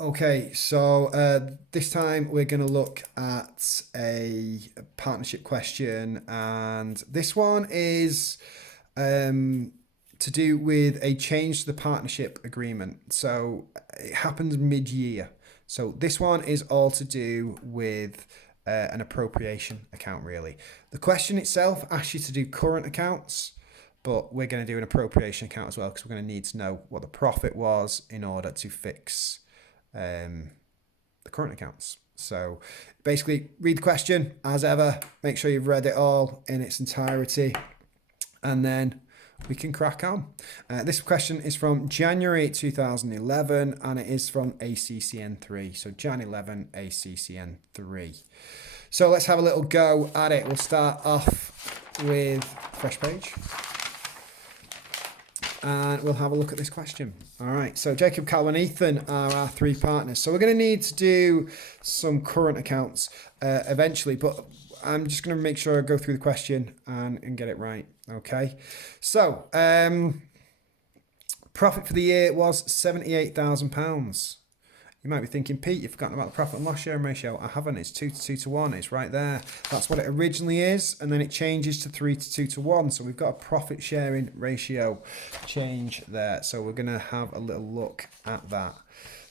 Okay, so this time we're going to look at a partnership question, and this one is to do with a change to the partnership agreement. So it happens mid-year. So this one is all to do with an appropriation account, really. The question itself asks you to do current accounts, but we're going to do an appropriation account as well because we're going to need to know what the profit was in order to fix the current accounts. So basically, read the question as ever. Make sure you've read it all in its entirety, and then we can crack on. This question is from January 2011, and it is from ACCN 3. So Jan 11, ACCN 3. So let's have a little go at it. We'll start off with fresh page. And we'll have a look at this question. All right, so Jacob, Cal, and Ethan are our three partners. So we're going to need to do some current accounts eventually, but I'm just going to make sure I go through the question and get it right. Okay, so profit for the year was £78,000. You might be thinking, Pete, you've forgotten about the profit and loss sharing ratio. I haven't. It's 2 to 2 to 1. It's right there. That's what it originally is. And then it changes to 3 to 2 to 1. So we've got a profit sharing ratio change there. So we're going to have a little look at that.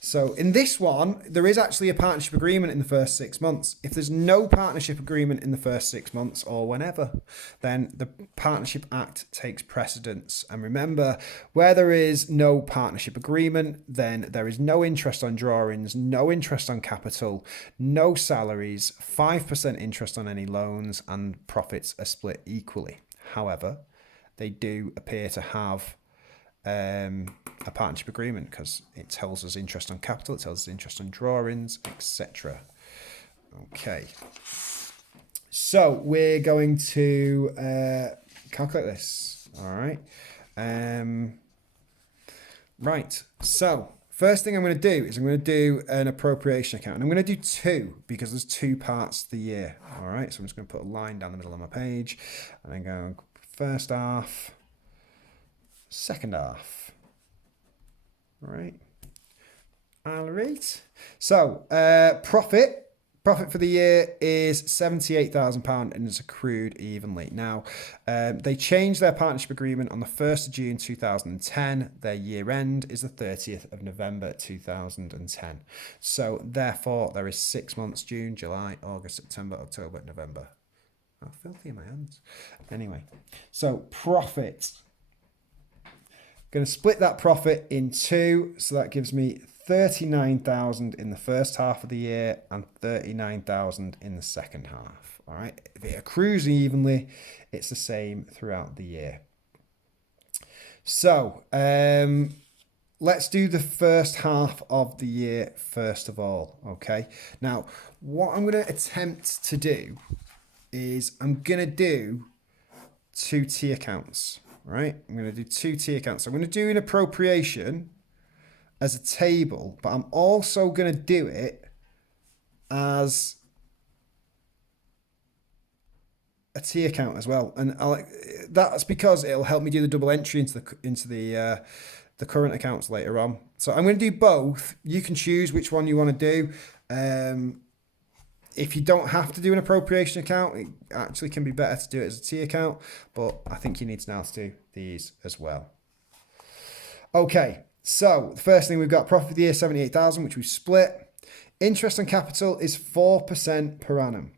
So in this one, there is actually a partnership agreement in the first 6 months. If there's no partnership agreement in the first 6 months or whenever, then the Partnership Act takes precedence. And remember, where there is no partnership agreement, then there is no interest on drawings, no interest on capital, no salaries, 5% interest on any loans, and profits are split equally. However, they do appear to have a partnership agreement because it tells us interest on capital, it tells us interest on drawings, etc. Okay, so we're going to calculate this. All right. Right, so first thing I'm going to do is I'm going to do an appropriation account, and I'm going to do two because there's two parts to the year. All right, so I'm just going to put a line down the middle of my page and then go first half, second half. All right. All right. So profit for the year is £78,000 and it's accrued evenly. Now, they changed their partnership agreement on the 1st of June 2010. Their year end is the 30th of November 2010. So therefore, there is 6 months: June, July, August, September, October, November. Oh, filthy in my hands. Anyway, so profit. Going to split that profit in two, so that gives me 39,000 in the first half of the year and 39,000 in the second half. All right, if it accrues evenly, it's the same throughout the year. So let's do the first half of the year first of all. Okay, now what I'm going to attempt to do is I'm going to do two T accounts. Right, I'm going to do two T accounts. I'm going to do an appropriation as a table, but I'm also going to do it as a T account as well, and that's because it'll help me do the double entry into the current accounts later on. So I'm going to do both. You can choose which one you want to do. If you don't have to do an appropriation account, it actually can be better to do it as a T account, but I think you need to now to do these as well. Okay, so the first thing we've got profit for the year, 78,000, which we've split. Interest on capital is 4% per annum.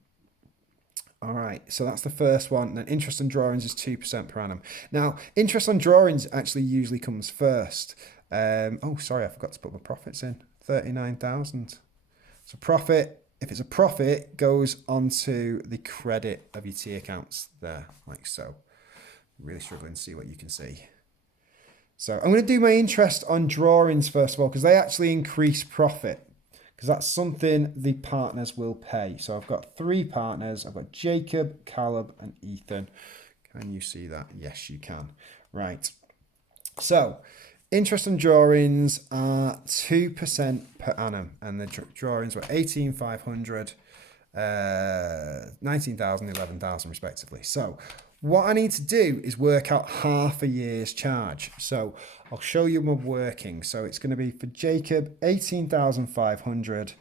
All right, so that's the first one. And then interest on drawings is 2% per annum. Now, interest on drawings actually usually comes first. Oh, sorry, I forgot to put my profits in. 39,000. So profit. If it's a profit, goes onto the credit of your T accounts there, like so. Really struggling to see what you can see. So I'm going to do my interest on drawings first of all, because they actually increase profit, because that's something the partners will pay. So I've got three partners. I've got Jacob, Caleb, and Ethan. Can you see that? Yes, you can. Right. So interest on drawings are 2% per annum, and the drawings were 18,500, 19,000, 11,000 respectively. So what I need to do is work out half a year's charge. So I'll show you my working. So it's going to be for Jacob, 18,500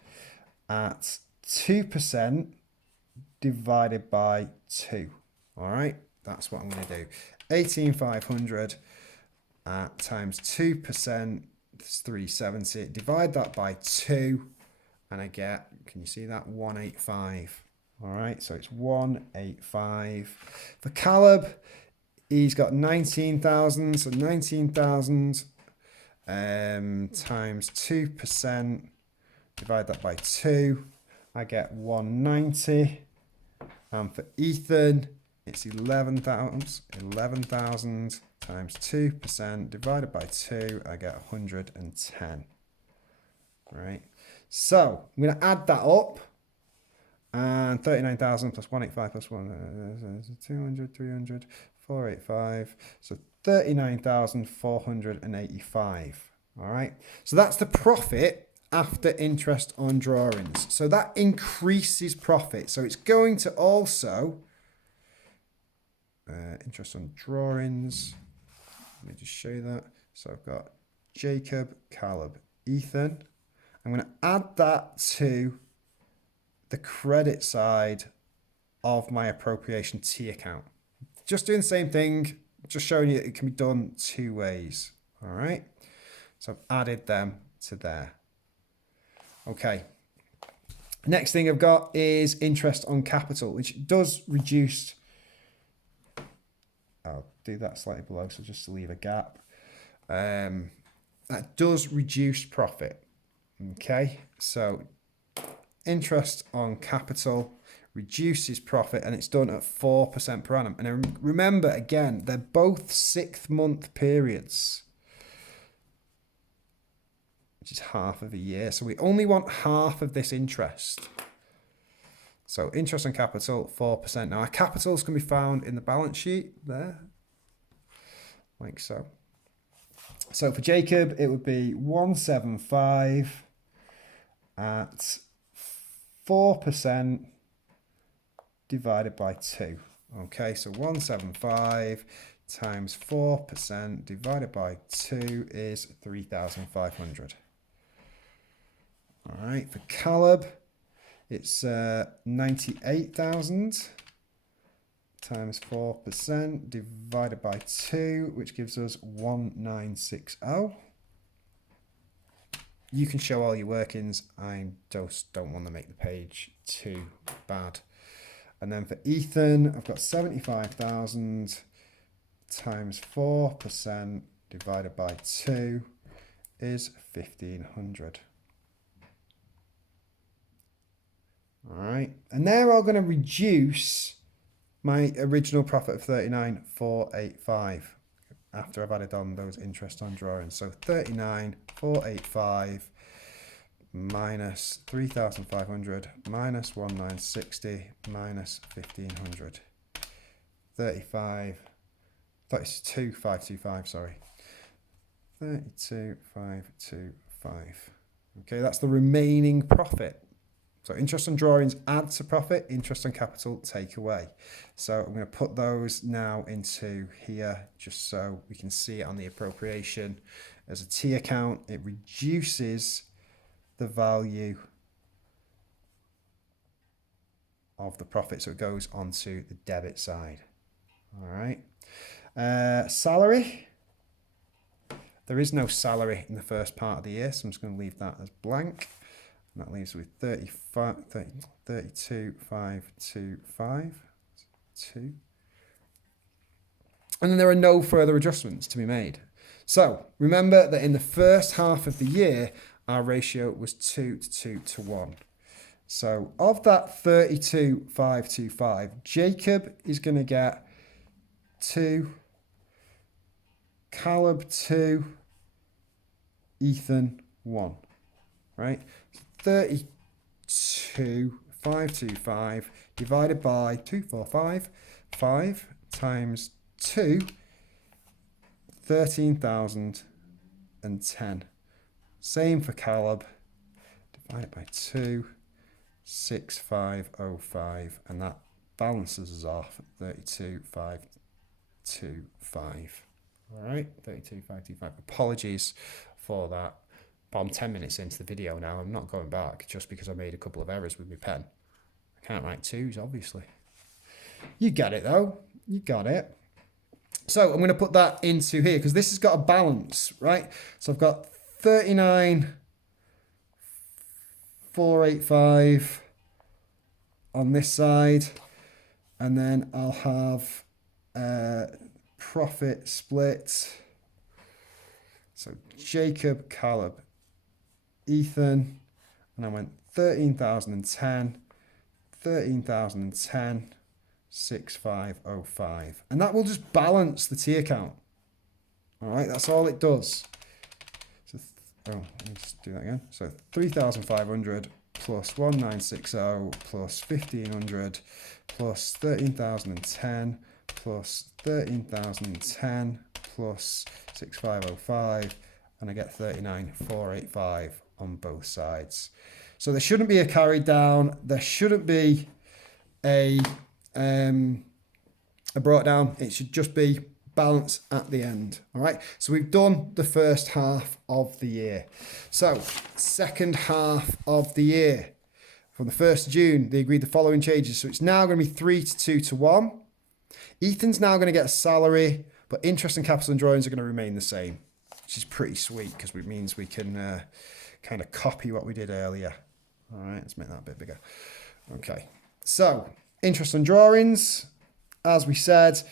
at 2% divided by 2. All right, that's what I'm going to do. 18,500 times 2%, that's 370. Divide that by 2, and I get, can you see that? 185. All right, so it's 185. For Caleb, he's got 19,000, so 19,000 times 2%, divide that by 2, I get 190. And for Ethan, it's 11,000 times 2% divided by 2, I get 110. Right, so I'm going to add that up. And 39,000 plus 185 plus 1, 200, 300, 485. So 39,485. All right. So that's the profit after interest on drawings. So that increases profit. So it's going to also, interest on drawings. Let me just show you that. So I've got Jacob, Caleb, Ethan. I'm going to add that to the credit side of my appropriation T account. Just doing the same thing, just showing you that it can be done 2 ways. All right. So I've added them to there. Okay. Next thing I've got is interest on capital, which does reduce. I'll do that slightly below, so just to leave a gap. That does reduce profit. Okay. So interest on capital reduces profit, and it's done at 4% per annum. And remember, again, they're both 6-month periods, which is half of a year. So we only want half of this interest. So interest on capital, 4%. Now our capitals can be found in the balance sheet there, like so. So for Jacob, it would be 175 at 4% divided by 2. Okay, so 175 times 4% divided by 2 is 3,500. All right, for Caleb, it's 98,000 times 4% divided by 2, which gives us 1960. You can show all your workings. I just don't want to make the page too bad. And then for Ethan, I've got 75,000 times 4% divided by 2 is 1,500. All right. And they're all going to reduce my original profit of 39,485 after I've added on those interest on drawings. So 39,485 minus 3,500 minus 1,960 minus 1,500. 32,525, sorry. 32,525. Okay, that's the remaining profit. So interest on drawings add to profit, interest on capital take away. So I'm going to put those now into here just so we can see it on the appropriation. As a T account, it reduces the value of the profit, so it goes onto the debit side. All right. Salary. There is no salary in the first part of the year, so I'm just going to leave that as blank. And that leaves with 32,525. 2. And then there are no further adjustments to be made. So remember that in the first half of the year, our ratio was 2 to 2 to 1. So of that 32,525, Jacob is going to get 2, Caleb 2, Ethan 1. Right? 32,525 divided by 245, 5 times 2, 13,010. Same for Caleb, divided by 2, 6,505, and that balances us off 32,525. All right, 32,525. Apologies for that. But I'm 10 minutes into the video now. I'm not going back just because I made a couple of errors with my pen. I can't write twos, obviously. You get it, though. You got it. So I'm going to put that into here because this has got a balance, right? So I've got 39,485 on this side. And then I'll have profit split. So Jacob, Caleb, Ethan, and I went 13,010, 13,010, 6,505. And that will just balance the T account. All right, that's all it does. So, let's do that again. So 3,500 plus 1,960 plus 1,500 plus 13,010 plus 13,010 plus 6,505, and I get 39,485 on both sides. So there shouldn't be a carry down. There shouldn't be a brought down. It should just be balance at the end. All right. So we've done the first half of the year. So second half of the year. From the 1st of June, they agreed the following changes. So it's now going to be 3 to 2 to 1. Ethan's now going to get a salary, but interest and capital and drawings are going to remain the same, which is pretty sweet because it means we can kind of copy what we did earlier. All right, let's make that a bit bigger. Okay, so interest and drawings, as we said,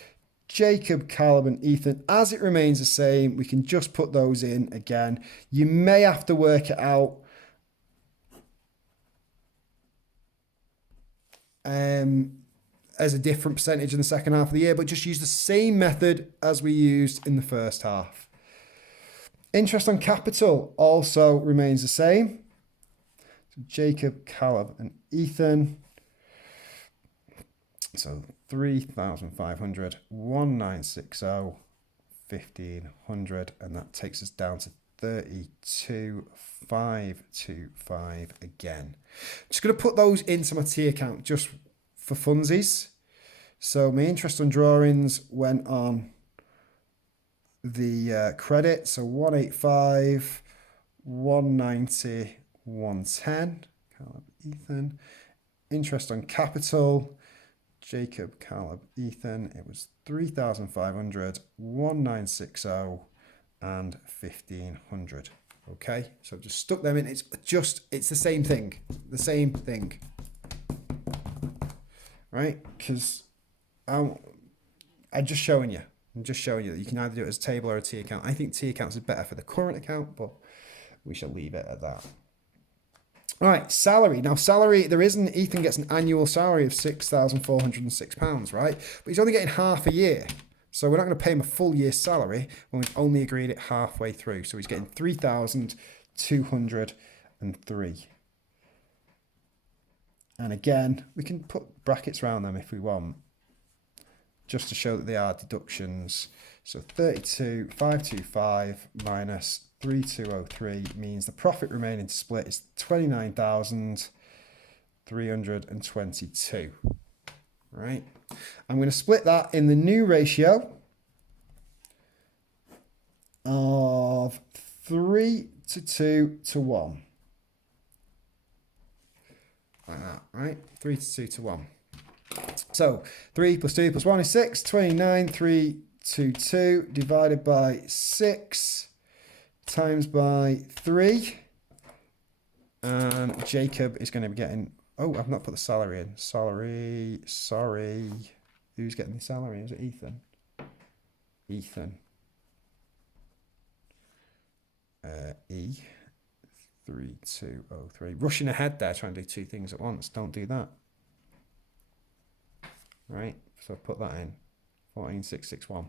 Jacob, Caleb and Ethan, as it remains the same, we can just put those in again. You may have to work it out as a different percentage in the second half of the year, but just use the same method as we used in the first half. Interest on capital also remains the same. So Jacob, Caleb and Ethan. So 3,500, 1,960, 1,500, and that takes us down to 32,525 again. Just going to put those into my T account just for funsies. So my interest on drawings went on the credit. So 185, 190, 110. Caleb, Ethan. Interest on capital. Jacob, Caleb, Ethan. It was 3,500, 1,960, and 1,500. Okay, so I've just stuck them in. It's the same thing. The same thing. Right? Because I'm just showing you. I'm just showing you that you can either do it as a table or a T account. I think T accounts is better for the current account, but we shall leave it at that. All right, salary. Now, salary, Ethan gets an annual salary of £6,406, right? But he's only getting half a year. So we're not going to pay him a full year's salary when we've only agreed it halfway through. So he's getting 3,203. And again, we can put brackets around them if we want, just to show that they are deductions. So 32,525 minus 3,203 means the profit remaining to split is 29,322. Right? I'm going to split that in the new ratio of 3 to 2 to 1. Like that, right? 3 to 2 to 1. So 3 plus 2 plus 1 is 6. 29,322 divided by 6 times by 3. And Jacob is going to be getting... Oh, I've not put the salary in. Sorry. Who's getting the salary? Is it Ethan? Ethan. E3203. Rushing ahead there, trying to do two things at once. Don't do that. Right, so put that in. 14,661.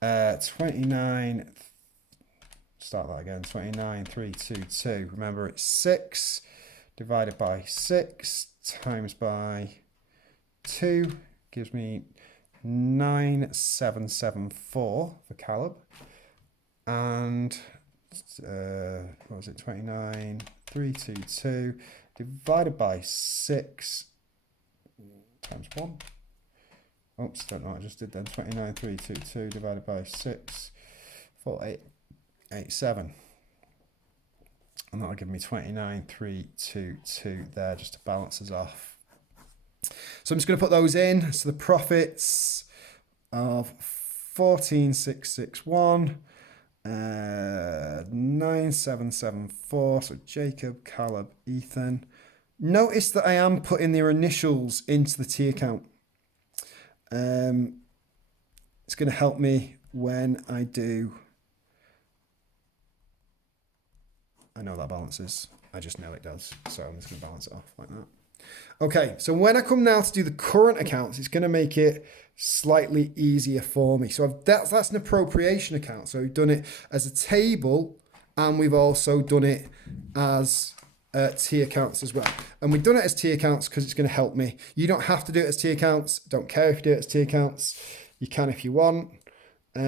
29. Start that again. 29,322. Remember, it's 6 divided by 6 times by 2 gives me 9,774 for Caleb. And what was it? 29,322 divided by 6 times 1 Oops, don't know what I just did then. 29,322 divided by 6, 4887. And that'll give me 29,322 there just to balance us off. So I'm just going to put those in. So the profits of 14,661, 9774. So Jacob, Caleb, Ethan. Notice that I am putting their initials into the T account. It's going to help me when I do. I know that balances. I just know it does. So I'm just going to balance it off like that. Okay, so when I come now to do the current accounts, it's going to make it slightly easier for me. So that's an appropriation account. So we've done it as a table, and we've also done it as T accounts as well. And we've done it as T accounts because it's going to help me. You don't have to do it as T accounts. Don't care if you do it as T accounts. You can if you want. Or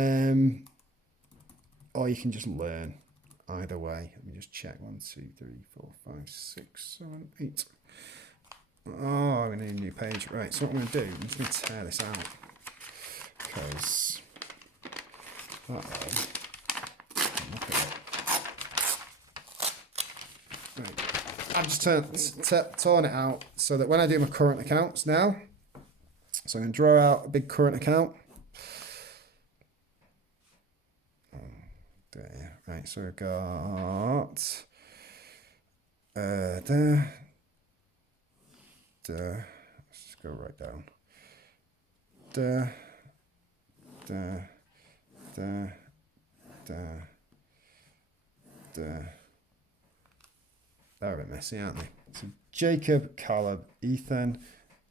you can just learn either way. Let me just check. 1, 2, 3, 4, 5, 6, 7, 8. Oh, I'm going to need a new page. Right, so what I'm going to do, I'm just going to tear this out. Because that way, look at it. Right, I've just torn it out so that when I do my current accounts now, so I'm going to draw out a big current account. There, right, so we've got let's just go right down. They're a bit messy, aren't they? So Jacob, Caleb, Ethan.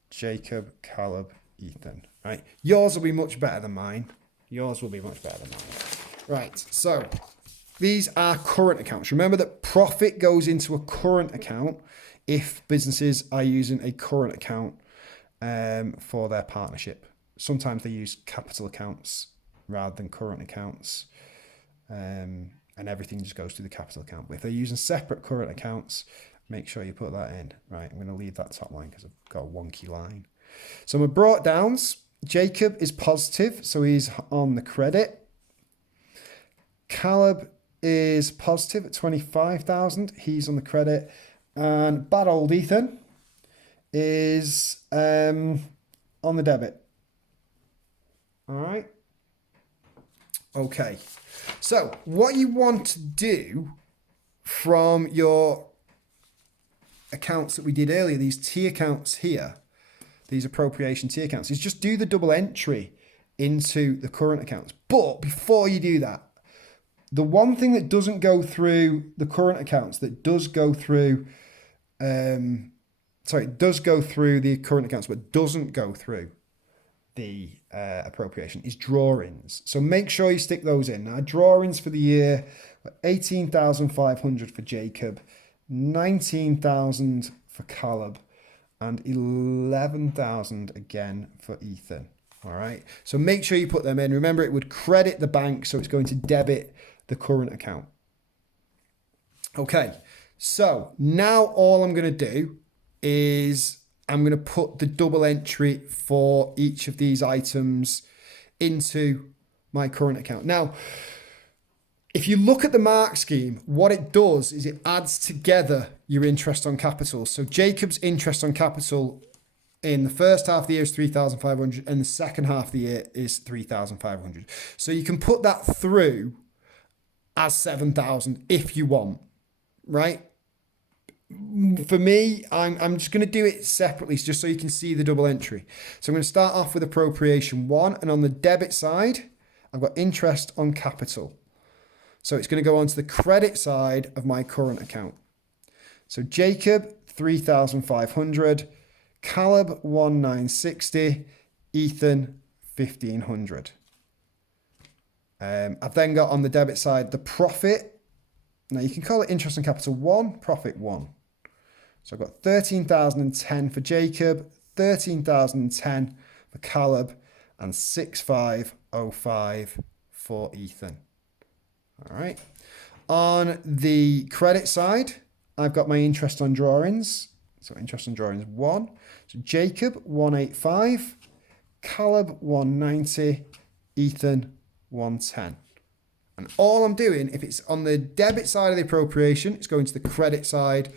Jacob, Caleb, Ethan. Right. Yours will be much better than mine. Yours will be much better than mine. Right. So these are current accounts. Remember that profit goes into a current account if businesses are using a current account for their partnership. Sometimes they use capital accounts rather than current accounts, and everything just goes to the capital account. But if they're using separate current accounts, make sure you put that in. Right, I'm going to leave that top line because I've got a wonky line. So my brought downs, Jacob is positive, so he's on the credit. Caleb is positive at 25,000, he's on the credit. And bad old Ethan is on the debit. All right. Okay. So what you want to do from your accounts that we did earlier, these T accounts here, these appropriation T accounts, is just do the double entry into the current accounts. But before you do that, the one thing that doesn't go through the current accounts that does go through it does go through the current accounts, but doesn't go through the appropriation is drawings. So make sure you stick those in. Now, drawings for the year, 18,500 for Jacob, 19,000 for Caleb, and 11,000 again for Ethan. All right. So make sure you put them in. Remember, it would credit the bank, so it's going to debit the current account. Okay. So now all I'm going to do is I'm going to put the double entry for each of these items into my current account. Now, if you look at the mark scheme, what it does is it adds together your interest on capital. So Jacob's interest on capital in the first half of the year is 3,500 and the second half of the year is 3,500. So you can put that through as 7,000 if you want, right? For me, I'm just going to do it separately just so you can see the double entry. So I'm going to start off with appropriation 1, and on the debit side, I've got interest on capital. So it's going to go onto the credit side of my current account. So Jacob, 3,500, Caleb, 1,960, Ethan, 1,500. I've then got on the debit side the profit. Now you can call it interest on capital 1, profit 1. So I've got 13,010 for Jacob, 13,010 for Caleb, and 6,505 for Ethan. All right. On the credit side, I've got my interest on drawings. So interest on drawings 1. So Jacob, 185, Caleb 190, Ethan 110. And all I'm doing, if it's on the debit side of the appropriation, it's going to the credit side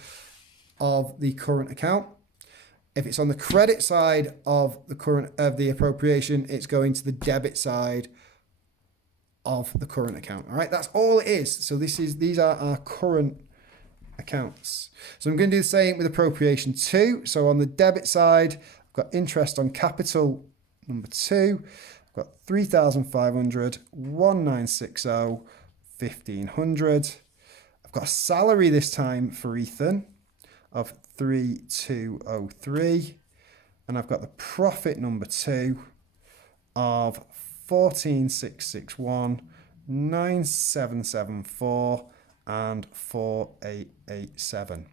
of the current account. If it's on the credit side of the appropriation, it's going to the debit side of the current account. All right, that's all it is. So these are our current accounts. So I'm going to do the same with appropriation 2. So on the debit side, I've got interest on capital number 2. I've got 3,500, 1960, 1,500. I've got a salary this time for Ethan of 3,203. And I've got the profit number 2 of 14,661, 9,774 and 4,887.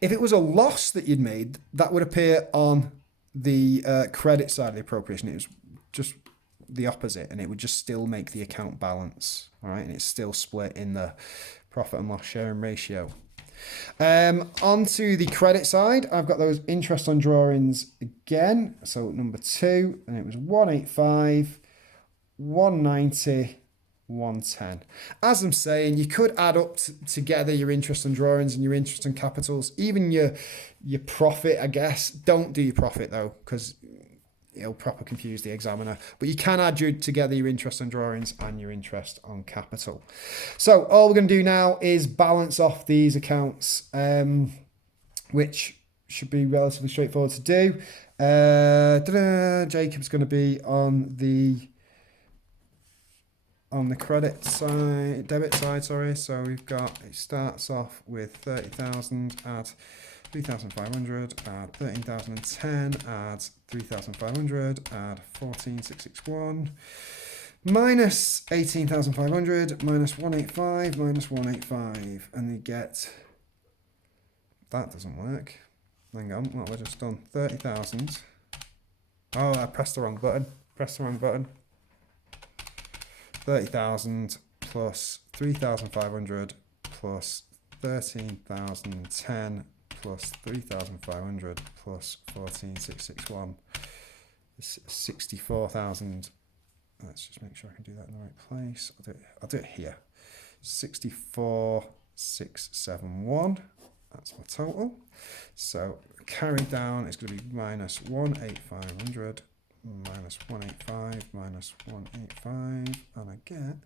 If it was a loss that you'd made, that would appear on the credit side of the appropriation. It was just the opposite, and it would just still make the account balance. All right, and it's still split in the profit and loss sharing ratio. Onto the credit side, I've got those interest on drawings again. So number 2, and it was 185, 190, 110. As I'm saying, you could add up together your interest on drawings and your interest on capitals, even your profit, I guess. Don't do your profit though, because it'll proper confuse the examiner. But you can add together your interest on drawings and your interest on capital. So all we're going to do now is balance off these accounts, which should be relatively straightforward to do. Jacob's going to be on the credit side, debit side, sorry. So we've got, it starts off with 30,000, add 3,500, add 13,010, add 3,500, add 14,661, minus 18,500, minus 185, minus 185, and you get, that doesn't work. Hang on, what have I just done? 30,000. Oh, I pressed the wrong button. 30,000 plus 3,500 plus 13,010 plus 3,500 plus 14,661 is 64,000. Let's just make sure I can do that in the right place. I'll do it here. 64,671. That's my total. So carried down is going to be minus 18500 minus 185 minus 185, and I get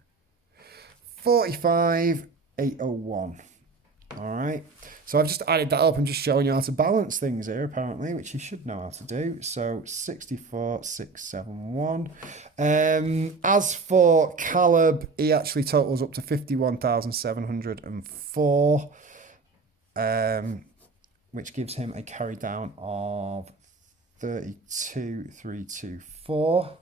45,801. All right, so I've just added that up and just showing you how to balance things here, apparently, which you should know how to do. So 64,671. As for Caleb, he actually totals up to 51,704, which gives him a carry down of 32,324.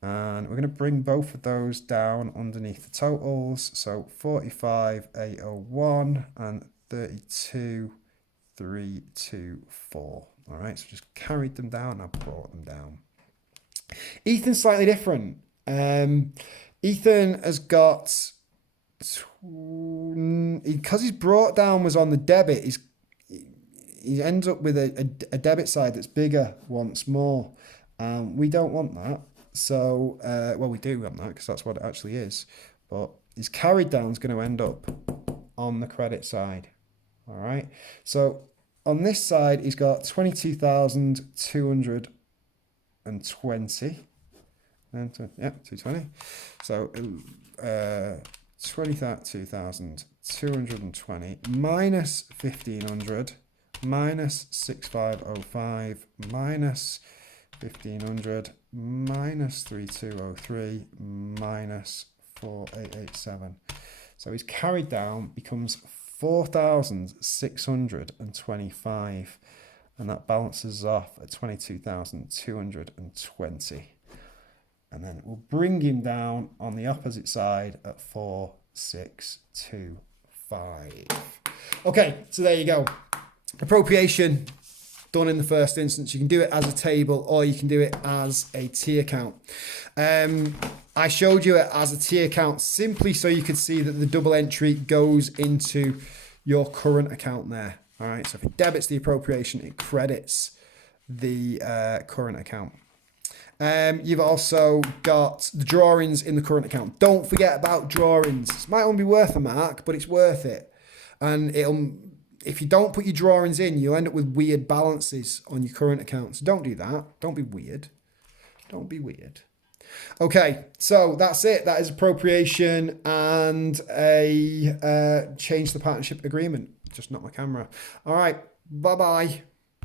And we're going to bring both of those down underneath the totals. So 45,801 and 32,324. All right, so just carried them down. I brought them down. Ethan's slightly different. Ethan has got, because his brought down was on the debit, he ends up with a debit side that's bigger once more. We don't want that. So, well, we do want that because that's what it actually is. But his carried down is going to end up on the credit side. All right. So on this side, he's got 22,220. And yeah, 220. So 22,220 minus 1,500 minus 6,505 minus 1,500 minus 3,203 minus 4,887. So his carried down becomes 4,625, and that balances off at 22,220. And then it will bring him down on the opposite side at 4,625. Okay, so there you go. Appropriation done in the first instance. You can do it as a table or you can do it as a T account. I showed you it as a T account simply so you could see that the double entry goes into your current account there. All right, so if it debits the appropriation, it credits the current account. You've also got the drawings in the current account. Don't forget about drawings. It might only be worth a mark, but it's worth it. And if you don't put your drawings in, you'll end up with weird balances on your current account. So don't do that. Don't be weird. Don't be weird. Okay, so that's it. That is appropriation and a change the partnership agreement. Just not my camera. All right, bye-bye.